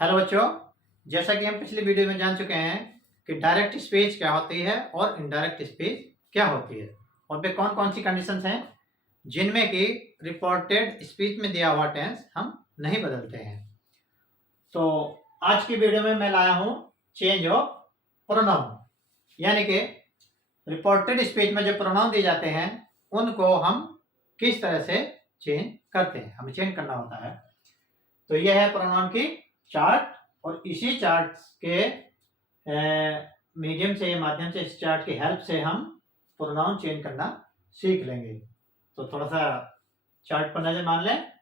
Hello बच्चों, जैसा कि हम पिछली वीडियो में जान चुके हैं कि डायरेक्ट स्पीच क्या होती है और इनडायरेक्ट स्पीच क्या होती है और वे कौन कौन सी कंडीशंस हैं जिनमें कि रिपोर्टेड स्पीच में दिया हुआ टेंस हम नहीं बदलते हैं। तो आज की वीडियो में मैं लाया हूं चेंज ऑफ प्रोनाउन, यानी कि रिपोर्टेड स्पीच में जो प्रोनाउन दिए जाते हैं उनको हम किस तरह से चेंज करते हैं, हमें चेंज करना होता है। तो यह है प्रोनाउन की चार्ट और इसी चार्ट के माध्यम से इस चार्ट की हेल्प से हम प्रोनाउन चेंज करना सीख लेंगे। तो थोड़ा सा चार्ट पर नजर मान लें।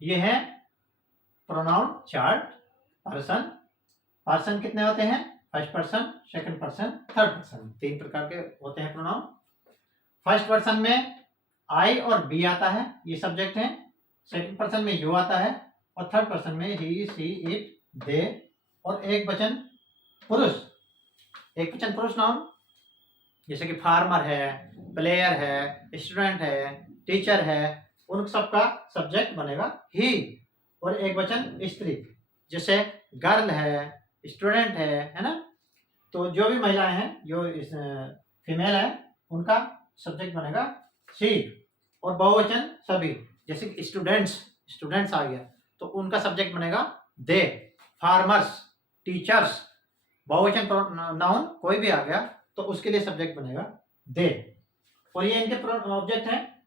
यह है प्रोनाउन चार्ट। पर्सन कितने होते हैं? First person, second person, third person, 3 प्रकार के होते हैं प्रोनाउन। फर्स्ट पर्सन में आई और बी आता है, ये सब्जेक्ट है। सेकंड पर्सन में यू आता है और थर्ड पर्सन में ही, सी, इट, दे और एक वचन पुरुष नाउन जैसे कि फार्मर है, प्लेयर है, स्टूडेंट है, टीचर है, उन सबका सब्जेक्ट बनेगा ही। और एक वचन स्त्री जैसे गर्ल है, स्टूडेंट है ना। तो जो भी महिलाएं हैं, जो फीमेल है, उनका सब्जेक्ट बनेगा शी। और बहुवचन सभी जैसे कि स्टूडेंट्स आ गया तो उनका सब्जेक्ट बनेगा दे। फार्मर्स, टीचर्स, बहुवचन नाउन कोई भी आ गया तो उसके लिए सब्जेक्ट बनेगा दे। और ये इनके ऑब्जेक्ट हैं,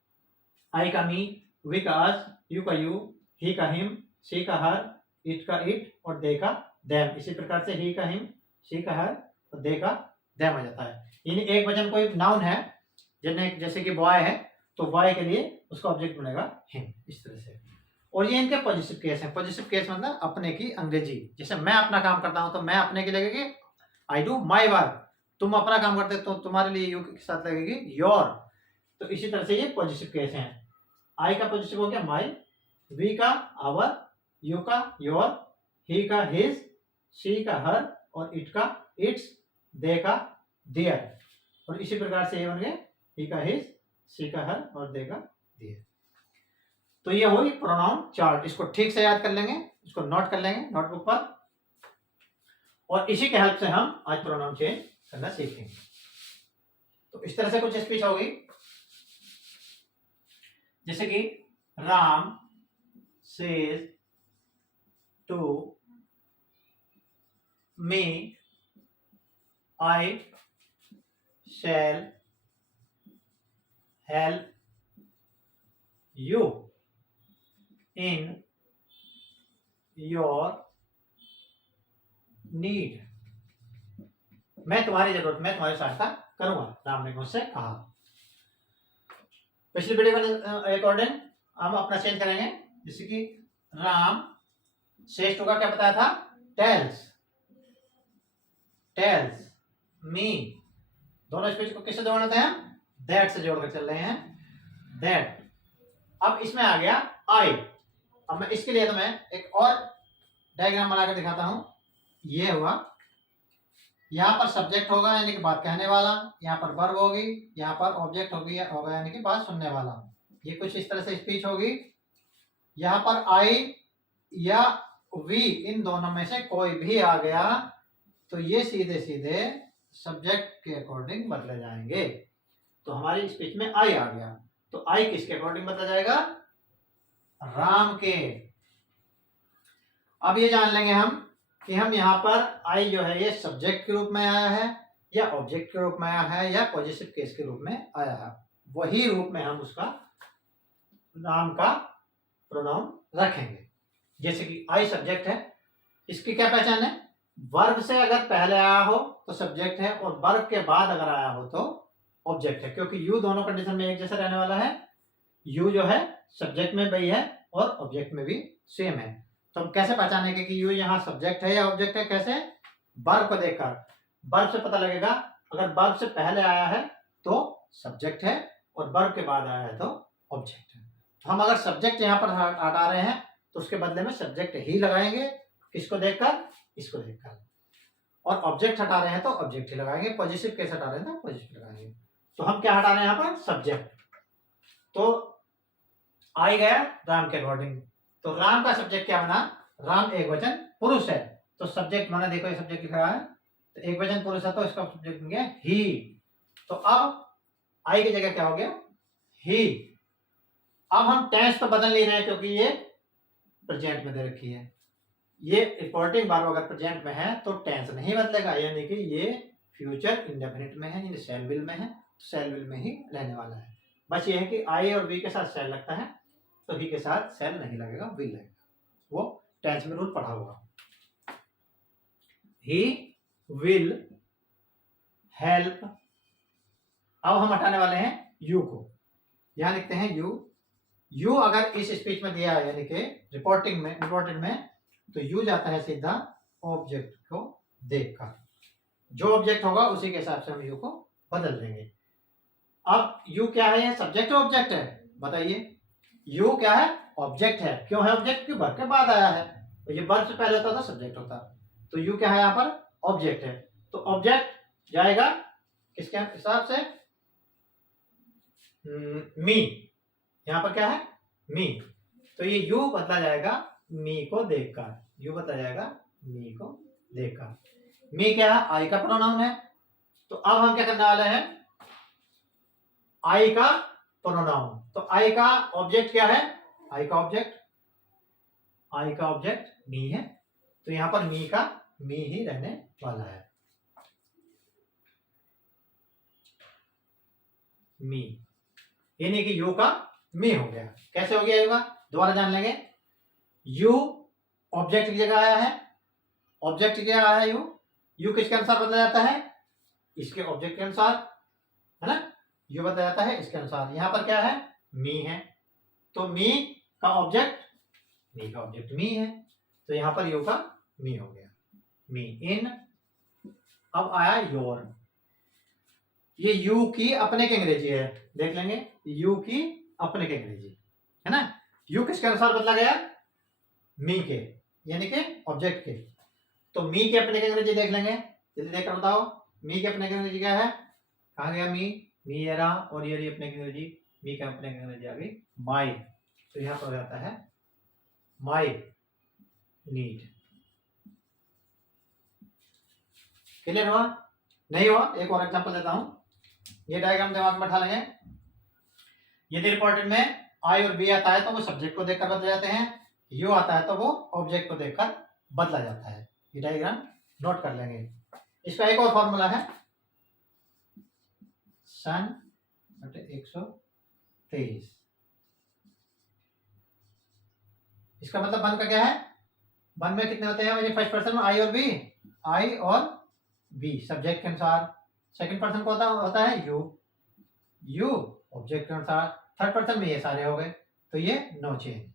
आई का मी, वी का अस, यू का यू, ही का हिम, शी का हर, इट का इट और दे का देम। इसी प्रकार से ही का हिम, शी का हर और दे का देम आ जाता है। यानी एक वचन कोई नाउन है जैसे कि बॉय है तो बॉय के लिए उसका ऑब्जेक्ट बनेगा हिम, इस तरह से। और ये इनके पॉजिटिव केस हैं। पॉजिटिव केस मतलब अपने की अंग्रेजी। जैसे मैं अपना काम करता हूं तो मैं अपने की लगेगी आई डू माई वर्क। तुम अपना काम करते तो तुम्हारे लिए यू के साथ लगेगी योर। तो इसी तरह से ये पॉजिटिव केस हैं। आई का पॉजिटिव हो गया माई, वी का आवर, यू का योर, ही का हिज, शी का हर और इट का इट्स, दे का देयर। और इसी प्रकार से ये बन गए ही का हिज, शी का हर और दे का देयर। तो ये हुई प्रोनाउन चार्ट। इसको ठीक से याद कर लेंगे, इसको नोट कर लेंगे नोटबुक पर और इसी के हेल्प से हम आज प्रोनाउन चेंज करना सीखेंगे। तो इस तरह से कुछ स्पीच होगी जैसे कि Ram says to me, I shall help you in your need। मैं तुम्हारी सहायता करूंगा, राम ने मुझसे कहा। पिछली वीडियो के अकॉर्डिंग हम अपना चेंज करेंगे। जैसे कि राम सेज टू का क्या बताया था? Tells me. दोनों स्पीच को किससे जोड़ते हैं? दैट से जोड़कर चल रहे हैं, दैट। अब इसमें आ गया आई। अब मैं इसके लिए तो मैं एक और डायग्राम बनाकर दिखाता हूं। ये हुआ, यहां पर सब्जेक्ट होगा यानी कि बात कहने वाला, यहां पर वर्ब होगी, यहां पर ऑब्जेक्ट होगा यानी कि बात सुनने वाला। ये कुछ इस तरह से स्पीच होगी। यहां पर आई या वी इन दोनों में से कोई भी आ गया तो ये सीधे सीधे सब्जेक्ट के अकॉर्डिंग बदले जाएंगे। तो हमारी स्पीच में आई आ गया तो आई किसके अकॉर्डिंग बदला जाएगा? राम के। अब ये जान लेंगे हम कि हम यहाँ पर आई जो है ये सब्जेक्ट के रूप में आया है या ऑब्जेक्ट के रूप में आया है या पॉजिटिव केस के रूप में आया है। वही रूप में हम उसका नाम का प्रोनाउन रखेंगे। जैसे कि आई सब्जेक्ट है, इसकी क्या पहचान है? वर्ब से अगर पहले आया हो तो सब्जेक्ट है और वर्ब के बाद अगर आया हो तो ऑब्जेक्ट है, क्योंकि यू दोनों कंडीशन में एक जैसा रहने वाला है। यू जो है सब्जेक्ट में भी है और ऑब्जेक्ट में भी सेम है। तो हम कैसे पहचानेंगे कि यू यहाँ सब्जेक्ट है या ऑब्जेक्ट है? कैसे? वर्ब को देखकर। वर्ब से पता लगेगा। अगर वर्ब से पहले आया है तो सब्जेक्ट है और वर्ब के बाद आया है तो ऑब्जेक्ट है। तो हम अगर सब्जेक्ट यहाँ पर हटा रहे हैं तो उसके बदले में सब्जेक्ट ही लगाएंगे। किसको देखकर? इसको देखकर। और ऑब्जेक्ट हटा रहे हैं तो ऑब्जेक्ट ही लगाएंगे। पॉजिटिव केस हटा रहे हैं तो पॉजिटिव लगाएंगे। तो हम क्या हटा रहे हैं यहाँ पर? सब्जेक्ट। तो आई गया राम के अकॉर्डिंग। तो राम का सब्जेक्ट क्या बना? राम एक वचन पुरुष है, तो सब्जेक्ट मैंने देखो ये सब्जेक्ट लिखा है, तो एक वचन पुरुष है तो इसका सब्जेक्ट बन गया ही। तो अब आई की जगह क्या हो गया, ही। अब हम टेंस तो बदल नहीं रहे क्योंकि ये प्रेजेंट में दे रखी है। ये रिपोर्टिंग वर्ब अगर प्रेजेंट में है तो टेंस नहीं बदलेगा, यानी कि ये फ्यूचर इंडेफिनिट में है, यानी शैल विल में है, शैल विल में ही रहने वाला है। बस ये है कि आई और बी के साथ शैल लगता है, तो ही के साथ शैल नहीं लगेगा, विल लगेगा। वो टेंस में रूल पढ़ा होगा। He will help. अब हम हटाने वाले हैं यू को, यहां लिखते हैं यू। यू अगर इस स्पीच में दिया है यानी कि रिपोर्टिंग में, रिपोर्टेड में, तो यू जाता है सीधा ऑब्जेक्ट को देखकर, जो ऑब्जेक्ट होगा उसी के हिसाब से हम यू को बदल देंगे। अब यू क्या है, सब्जेक्ट ऑब्जेक्ट है, बताइए। यू क्या है, ऑब्जेक्ट है। क्यों है ऑब्जेक्ट, क्यों वर्ब के बाद आया है, तो ये वर्ब से पहले होता था सब्जेक्ट होता, तो यू क्या है यहाँ पर, ऑब्जेक्ट है। तो ऑब्जेक्ट जाएगा किसके हिसाब से, मी। यहाँ पर क्या है, मी, तो ये यू बदला जाएगा मी को देखकर, यू बदला जाएगा मी को देखकर। मी क्या है, आई का प्रोनाउन है, तो अब हम क्या करने वाले हैं, आई का प्रोनाउन। तो आई का ऑब्जेक्ट क्या है, आई का ऑब्जेक्ट मी है, तो यहां पर मी का मी ही रहने वाला है, मी, यानी कि यू का मी हो गया। कैसे हो गया यू का, दोबारा जान लेंगे। यू ऑब्जेक्ट की जगह आया है, ऑब्जेक्ट की जगह आया है यू, यू किसके अनुसार बदला जाता है, इसके ऑब्जेक्ट के अनुसार, है ना, यू बदला जाता है इसके अनुसार। यहां पर क्या है, मी है, तो मी का ऑब्जेक्ट मी है, तो यहां पर यू का मी हो गया, मी इन। अब आया योर, ये यू की अपने की अंग्रेजी है, देख लेंगे, यू की अपने की अंग्रेजी है ना। यू किसके अनुसार बदला गया, मी के, यानी के ऑब्जेक्ट के, तो मी के अपने की अंग्रेजी देख लेंगे, जल्दी देखकर बताओ। मी के अपने की अंग्रेजी क्या है, कहाँ गया मी, मी ये रहा, और ये रही अपने की अंग्रेजी, मी के अपने की अंग्रेजी आ गई माई, तो यहां पर हो जाता है माई नीड। क्लियर हुआ, नहीं हुआ, एक और एग्जांपल देता हूं, ये डायग्राम दिमाग में बैठा लेंगे। यदि रिपोर्टेड में आई और बी आता है तो वो सब्जेक्ट को देखकर बदल जाते हैं, यू आता है तो वो ऑब्जेक्ट को देखकर बदला जाता है। ये डायग्राम नोट कर लेंगे। इसका एक और फॉर्मूला है, सन बटे 123। इसका मतलब वन का क्या है, वन में कितने होते हैं, फर्स्ट पर्सन में आई और बी, आई और बी सब्जेक्ट के अनुसार, सेकंड पर्सन को होता है यू, यू ऑब्जेक्ट के अनुसार, थर्ड पर्सन में ये सारे हो गए, तो ये नो चेंज,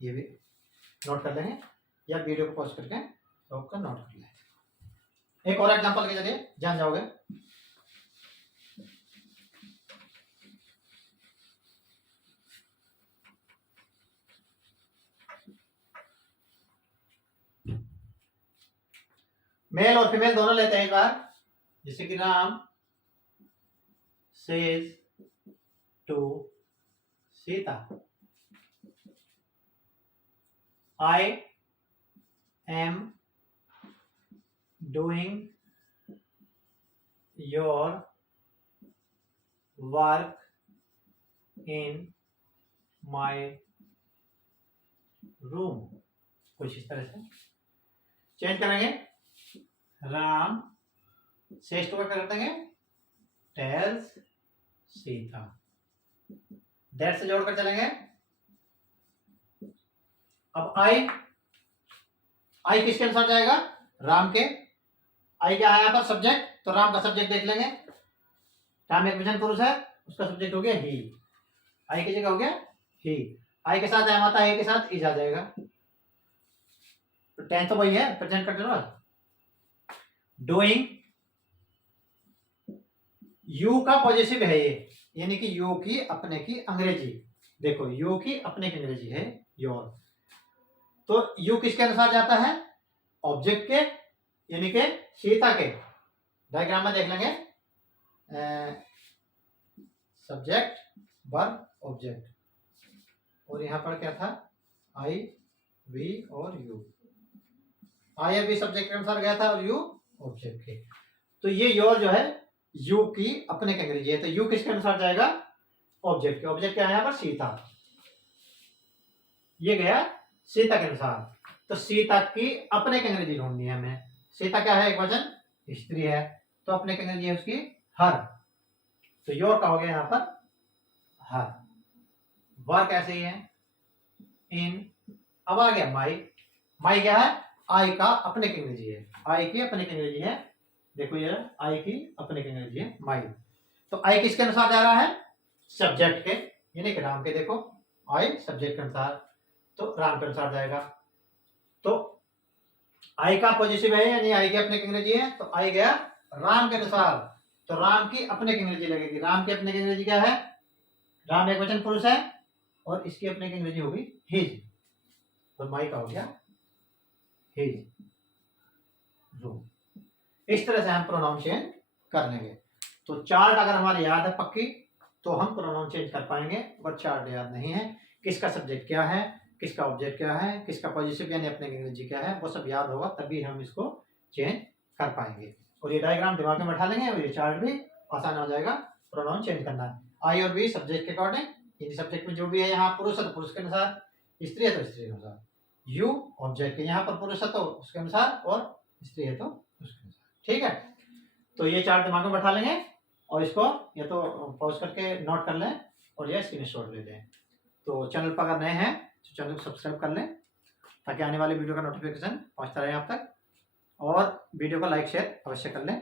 ये भी नोट कर लेंगे, या वीडियो को पॉज करके रोक कर नोट कर लें। एक और एग्जांपल के जरिए जान जाओगे। मेल और फीमेल दोनों लेते हैं एक बार, जैसे कि Ram says to Sita, I am doing your work in my room, कुछ इस तरह से चेंज करेंगे। राम सेज टू का कर देंगे टेल्स सीता, दैट से जोड़कर चलेंगे। अब आई किसके अनुसार जाएगा, राम के, आई क्या है यहाँ पर सब्जेक्ट, तो राम का सब्जेक्ट देख लेंगे, राम एक वचन पुरुष है, उसका सब्जेक्ट हो गया ही, आई की जगह हो गया ही, आई के साथ एम आता है, के साथ इज आ जाएगा, तो टेंस तो वही है, प्रेजेंट कंटिन्यूअस। डूइंग, यू का पॉजिटिव है ये, यानी कि यू की अपने की अंग्रेजी, देखो यू की अपने की अंग्रेजी है योर, तो यू किसके अनुसार जाता है, ऑब्जेक्ट के, यानी कि सीता के। डायग्राम में देख लेंगे, सब्जेक्ट वर्ब ऑब्जेक्ट, और यहां पर क्या था, आई वी और यू, आई और बी सब्जेक्ट के अनुसार गया था और यू ऑब्जेक्ट के। तो ये योर जो है यू की अपने के अंग्रेजी है, तो यू किसके अनुसार जाएगा? ऑब्जेक्ट के। ऑब्जेक्ट क्या है यहाँ पर? सीता। ये गया सीता के अनुसार। तो सीता की अपने के अंग्रेजी ढूंढनी है हमें। सीता क्या है? एक वचन स्त्री है, तो अपने के अंग्रेजी है उसकी हर। तो योर का हो गया यहाँ पर हर। वर कैसे ही है? इन। अब आ गया माई। माई क्या है? आई का अपने की अंग्रेजी है, आई की अपने की अंग्रेजी है। देखो ये आई की अपने की अंग्रेजी है माई। तो आई किसके अनुसार जा रहा है? सब्जेक्ट के, यानी कि राम के। देखो आई सब्जेक्ट के अनुसार, तो राम के अनुसार जाएगा। तो आई का पॉजिटिव है यानी आई के अपने की अंग्रेजी है, तो आई गया राम के अनुसार। तो राम की अपने की अंग्रेजी लगेगी। राम की अपने की अंग्रेजी क्या है? राम एक वचन पुरुष है और इसकी अपने की अंग्रेजी होगी हिज। तो माई का हो गया हिज रूम। इस तरह से हम प्रोनाउन चेंज कर लेंगे। तो चार्ट अगर हमारी याद है पक्की तो हम प्रोनाउन चेंज कर पाएंगे, अगर चार्ट याद नहीं है, किसका सब्जेक्ट क्या है, किसका ऑब्जेक्ट क्या है, किसका पॉजिटिव यानी अपने की अंग्रेजी क्या है, वो सब याद होगा, तभी हम इसको चेंज कर पाएंगे। और ये डायग्राम दिमाग में बैठा लेंगे और ये चार्ट भी आसान हो जाएगा प्रोनाउन चेंज करना। आई और बी सब्जेक्ट के अकॉर्डिंग, हिंदी सब्जेक्ट में जो भी है, यहाँ पुरुष है तो पुरुष के अनुसार, स्त्री है तो स्त्री के अनुसार। यू ऑब्जेक्ट के, यहाँ पर पुरुष है तो उसके अनुसार और स्त्री है तो उसके अनुसार। ठीक है, तो ये चार्ट दिमाग में बैठा लेंगे और इसको या तो पॉज करके नोट कर लें और ये स्क्रीनशॉट ले लें। तो चैनल पर अगर नए हैं तो चैनल को सब्सक्राइब कर लें ताकि आने वाली वीडियो का नोटिफिकेशन पहुंचता रहे आप तक, और वीडियो को लाइक शेयर अवश्य कर लें।